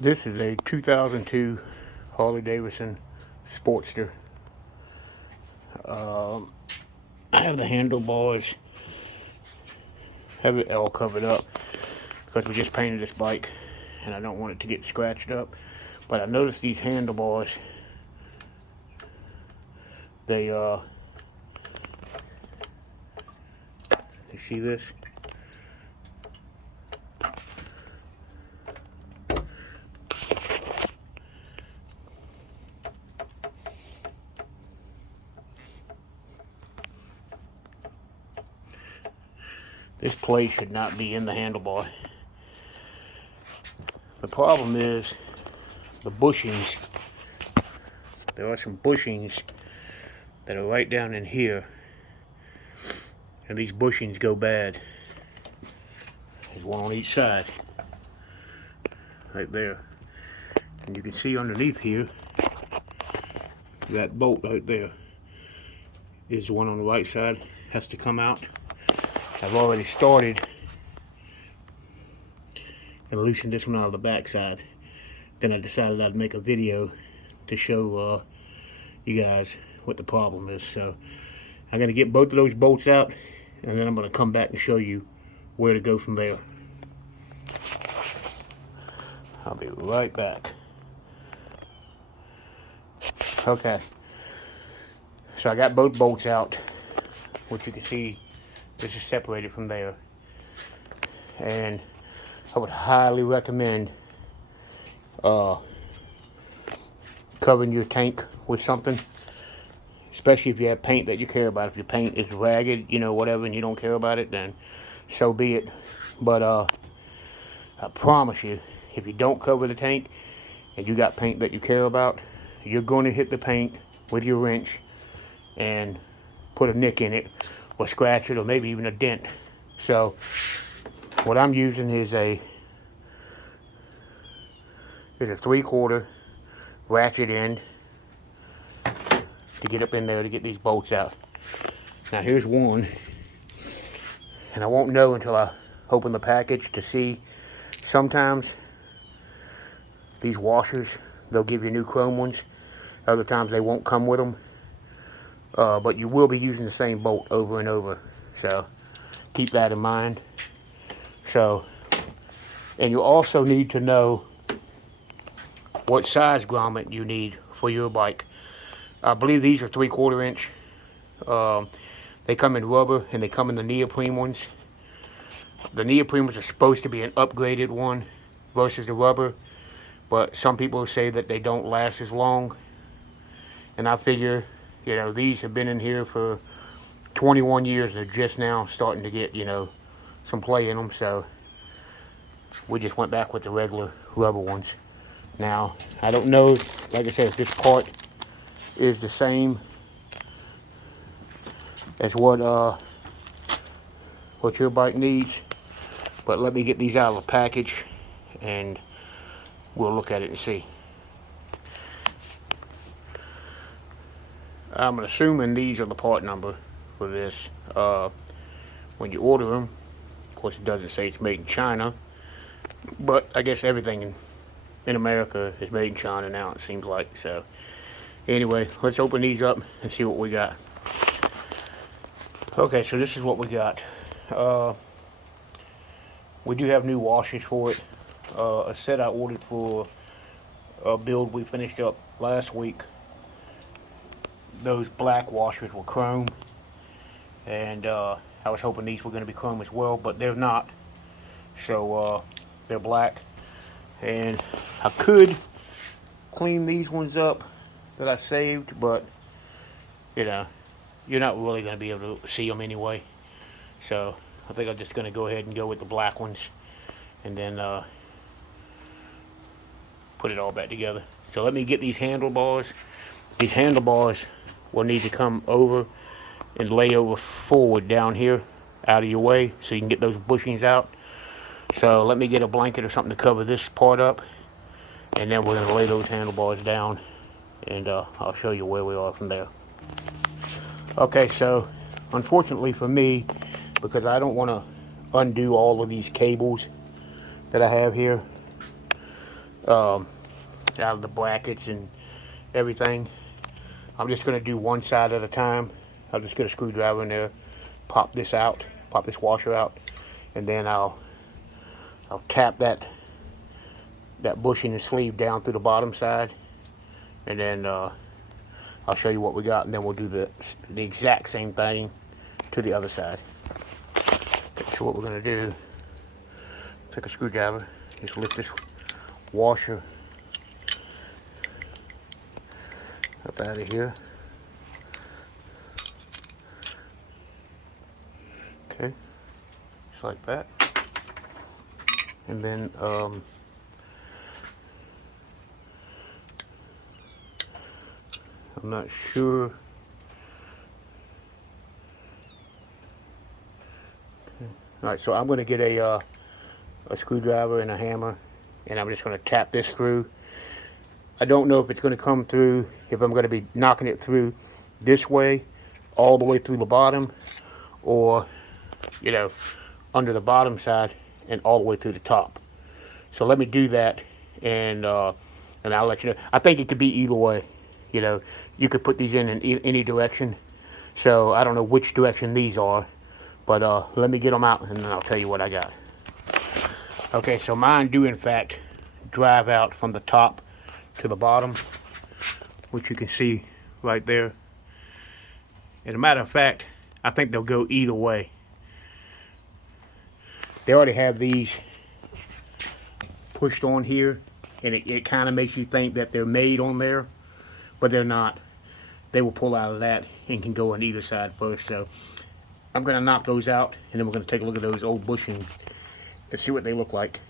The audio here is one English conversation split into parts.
This is a 2002 Harley Davidson Sportster. I have the handlebars, have it all covered up because we just painted this bike and I don't want it to get scratched up. But I noticed these handlebars, you see this? This plate should not be in the handlebar. The problem is the bushings. There are some bushings that are right down in here, and these bushings go bad. There's one on each side, right there. And you can see underneath here, that bolt right there is the one on the right side, has to come out. I've already started and loosened this one out of the back side. Then I decided I'd make a video to show you guys what the problem is. So I'm going to get both of those bolts out, and then I'm going to come back and show you where to go from there. I'll be right back. Okay, so I got both bolts out, which you can see this is separated from there. And I would highly recommend covering your tank with something, especially if you have paint that you care about. If your paint is ragged, you know, whatever, and you don't care about it, then so be it. But I promise you, if you don't cover the tank and you got paint that you care about, you're going to hit the paint with your wrench and put a nick in it, or scratch it, or maybe even a dent. So what I'm using is a 3/4 ratchet end to get up in there to get these bolts out. Now here's one, and I won't know until I open the package to see. Sometimes these washers, they'll give you new chrome ones. Other times they won't come with them. But you will be using the same bolt over and over, so keep that in mind. So, and you also need to know what size grommet you need for your bike. I believe these are 3/4 inch. They come in rubber and they come in the neoprene ones. The neoprene ones are supposed to be an upgraded one versus the rubber, but some people say that they don't last as long. And I figure, you know, these have been in here for 21 years. They're just now starting to get, you know, some play in them. So we just went back with the regular rubber ones. Now, I don't know, like I said, if this part is the same as what your bike needs. But let me get these out of the package and we'll look at it and see. I'm assuming these are the part number for this. When you order them, of course it doesn't say it's made in China, but I guess everything in America is made in China now, it seems like. So anyway, let's open these up and see what we got. Okay, so this is what we got. We do have new washers for it. A set I ordered for a build we finished up last week. Those black washers were chrome, and I was hoping these were going to be chrome as well, but they're not. So they're black, and I could clean these ones up that I saved, but you know, you're not really going to be able to see them anyway. So I think I'm just going to go ahead and go with the black ones, and then put it all back together. So let me get these handlebars. These handlebars will need to come over and lay over forward down here out of your way so you can get those bushings out. So let me get a blanket or something to cover this part up, and then we're going to lay those handlebars down, and I'll show you where we are from there. Okay, so unfortunately for me, because I don't want to undo all of these cables that I have here, out of the brackets and everything. I'm just going to do one side at a time. I'll just get a screwdriver in there, pop this out, pop this washer out, and then I'll tap that bushing and sleeve down through the bottom side, and then I'll show you what we got, and then we'll do the exact same thing to the other side. Okay, so what we're going to do, take a screwdriver, just lift this washer up out of here. Okay, just like that. And then I'm not sure. Okay. All right, so I'm going to get a screwdriver and a hammer, and I'm just going to tap this through. I don't know if it's going to come through, if I'm going to be knocking it through this way, all the way through the bottom, or, you know, under the bottom side and all the way through the top. So let me do that, and I'll let you know. I think it could be either way. You know, you could put these in any direction. So I don't know which direction these are, but let me get them out, and then I'll tell you what I got. Okay, so mine do in fact drive out from the top to the bottom, which you can see right there. As a matter of fact, I think they'll go either way. They already have these pushed on here, and it kind of makes you think that they're made on there, but they're not. They will pull out of that and can go on either side first. So I'm going to knock those out, and then we're going to take a look at those old bushings and see what they look like.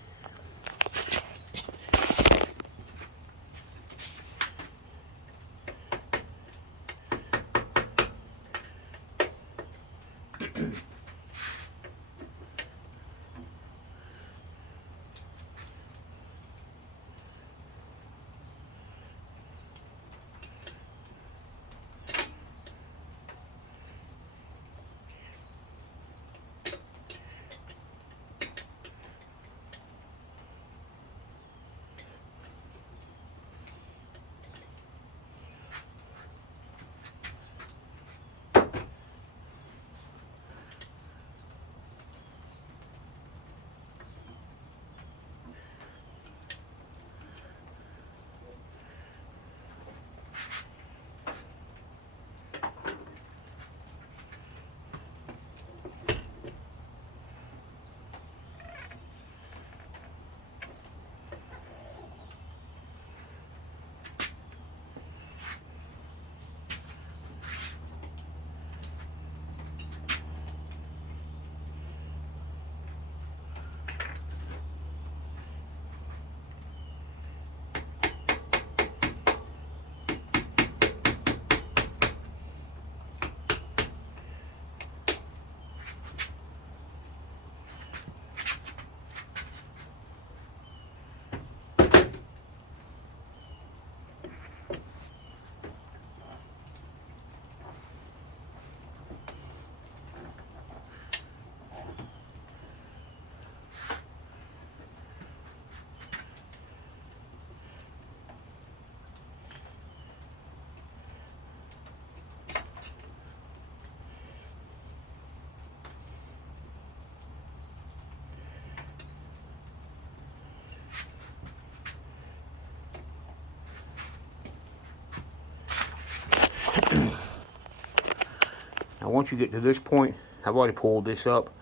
Now once you get to this point, I've already pulled this up,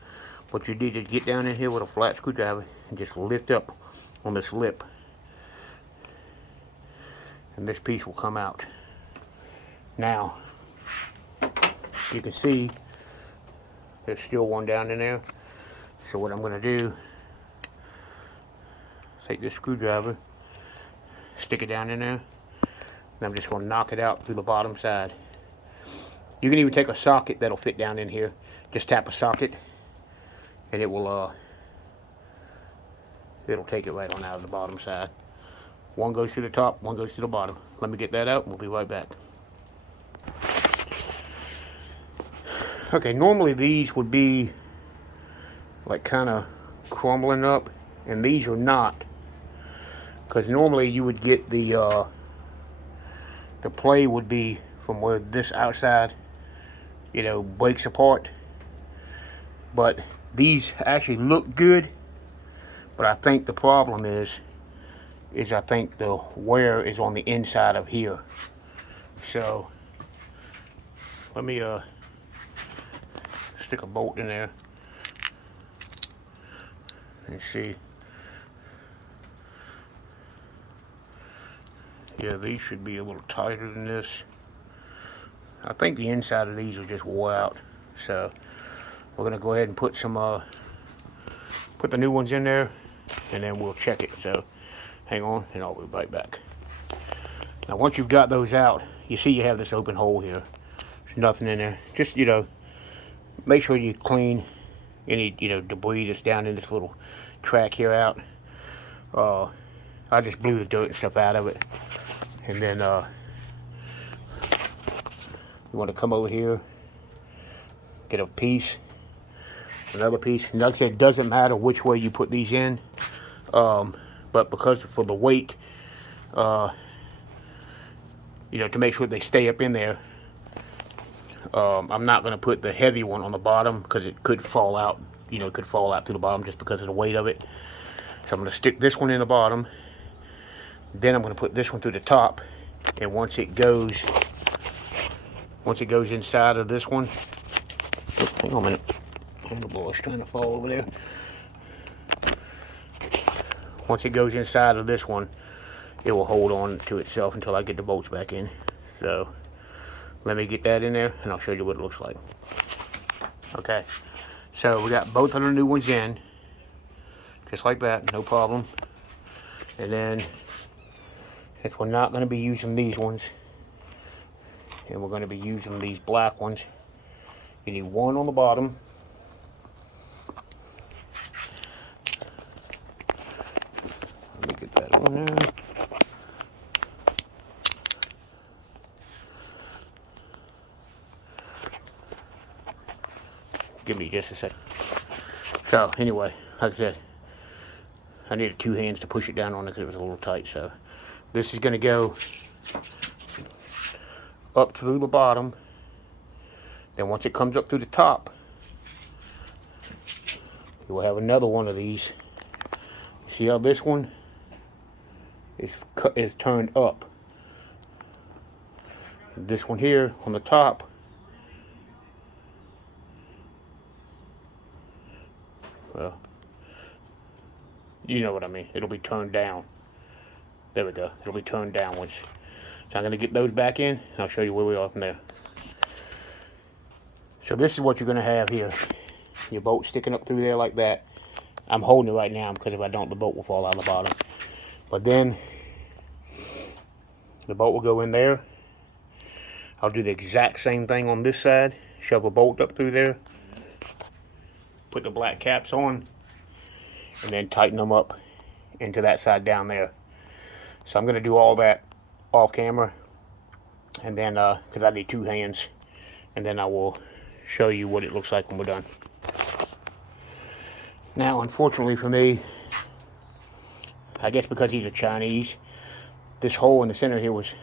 but you need to get down in here with a flat screwdriver and just lift up on this lip, and this piece will come out. Now you can see there's still one down in there. So what I'm going to do is take this screwdriver, stick it down in there, and I'm just going to knock it out through the bottom side. You can even take a socket that'll fit down in here. Just tap a socket, and it will it'll take it right on out of the bottom side. One goes to the top, one goes to the bottom. Let me get that out, and we'll be right back. Okay, normally these would be like kind of crumbling up, and these are not. because normally you would get the play would be from where this outside, you know, breaks apart. But these actually look good, but I think the problem is I think the wear is on the inside of here. So let me stick a bolt in there and see. Yeah, these should be a little tighter than this. I think the inside of these are just wore out. So we're gonna go ahead and put some put the new ones in there, and then we'll check it. So hang on, and I'll be right back. Now once you've got those out, you see you have this open hole here. There's nothing in there. Just, you know, make sure you clean any, you know, debris that's down in this little track here out. I just blew the dirt and stuff out of it. And then you want to come over here, get a piece, another piece. And like I said, it doesn't matter which way you put these in, but because for the weight, you know, to make sure they stay up in there, I'm not going to put the heavy one on the bottom because it could fall out. You know, it could fall out to the bottom just because of the weight of it. So I'm going to stick this one in the bottom. Then I'm going to put this one through the top, and once it goes inside of this one, oh, hang on a minute, the boy's trying to fall over there. Once it goes inside of this one, it will hold on to itself until I get the bolts back in. So let me get that in there, and I'll show you what it looks like. Okay, so we got both of the new ones in, just like that, no problem. And then, if we're not going to be using these ones, and we're going to be using these black ones, you need one on the bottom. Let me get that on there. Give me just a sec. So anyway, like I said, I needed two hands to push it down on it because it was a little tight. So this is going to go up through the bottom. Then once it comes up through the top, you will have another one of these. See how this one is turned up. This one here on the top, well, you know what I mean. It'll be turned down. There we go. It'll be turned downwards. So I'm going to get those back in, and I'll show you where we are from there. So this is what you're going to have here. Your bolt sticking up through there like that. I'm holding it right now because if I don't, the bolt will fall out of the bottom. But then the bolt will go in there. I'll do the exact same thing on this side. Shove a bolt up through there. Put the black caps on. And then tighten them up into that side down there. So I'm going to do all that off camera, and then because I need two hands, and then I will show you what it looks like when we're done. Now unfortunately for me, I guess because these are Chinese, this hole in the center here was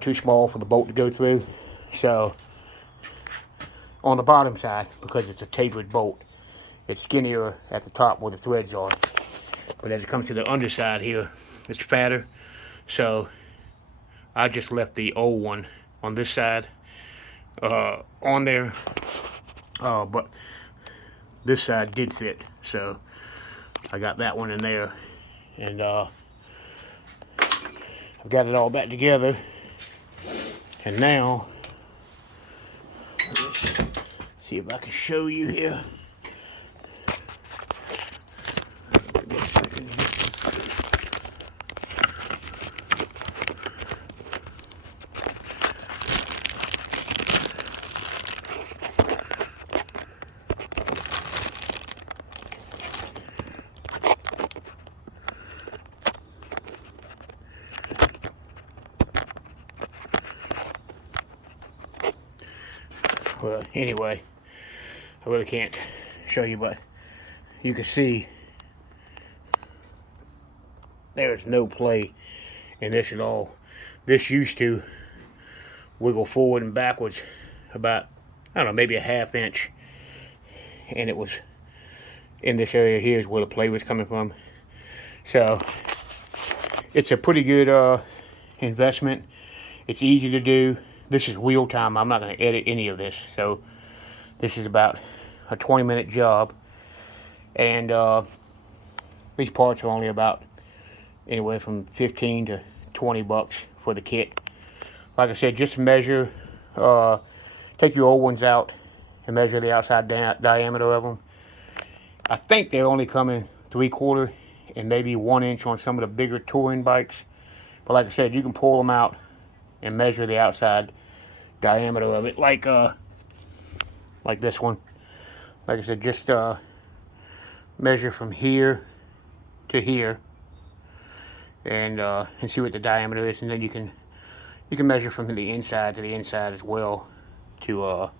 too small for the bolt to go through. So on the bottom side, because it's a tapered bolt, it's skinnier at the top where the threads are, but as it comes to the underside here, it's fatter. So I just left the old one on this side on there, but this side did fit, so I got that one in there, and I've got it all back together. And now let's see if I can show you here. Well, anyway, I really can't show you, but you can see There's no play in this at all. This used to wiggle forward and backwards about, I don't know, maybe a ½ inch. And it was in this area here is where the play was coming from. So it's a pretty good investment. It's easy to do. This is wheel time. I'm not going to edit any of this. So this is about a 20-minute job. And these parts are only about anywhere from 15 to 20 bucks for the kit. Like I said, just measure, take your old ones out and measure the outside diameter of them. I think they're only coming 3/4 and maybe 1 inch on some of the bigger touring bikes. But like I said, you can pull them out and measure the outside diameter of it, like this one. Like I said, just measure from here to here, and see what the diameter is, and then you can measure from the inside to the inside as well to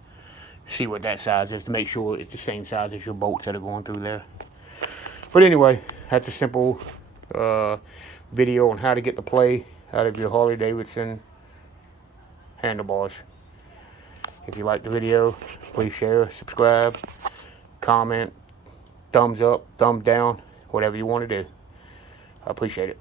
see what that size is, to make sure it's the same size as your bolts that are going through there. But anyway, that's a simple video on how to get the play out of your Harley Davidson handlebars. If you like the video, please share, subscribe, comment, thumbs up, thumbs down, whatever you want to do. I appreciate it.